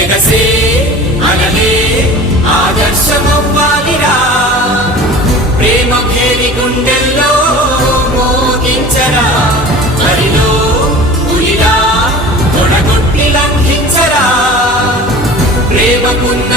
ఎగసే అనలే ఆదర్శమవ్వాలిరా ప్రేమ భేరి గుండెల్లో మోగించరా మరిలో పులిలా తొడగొట్టి లంఘించరా ప్రేమకున్న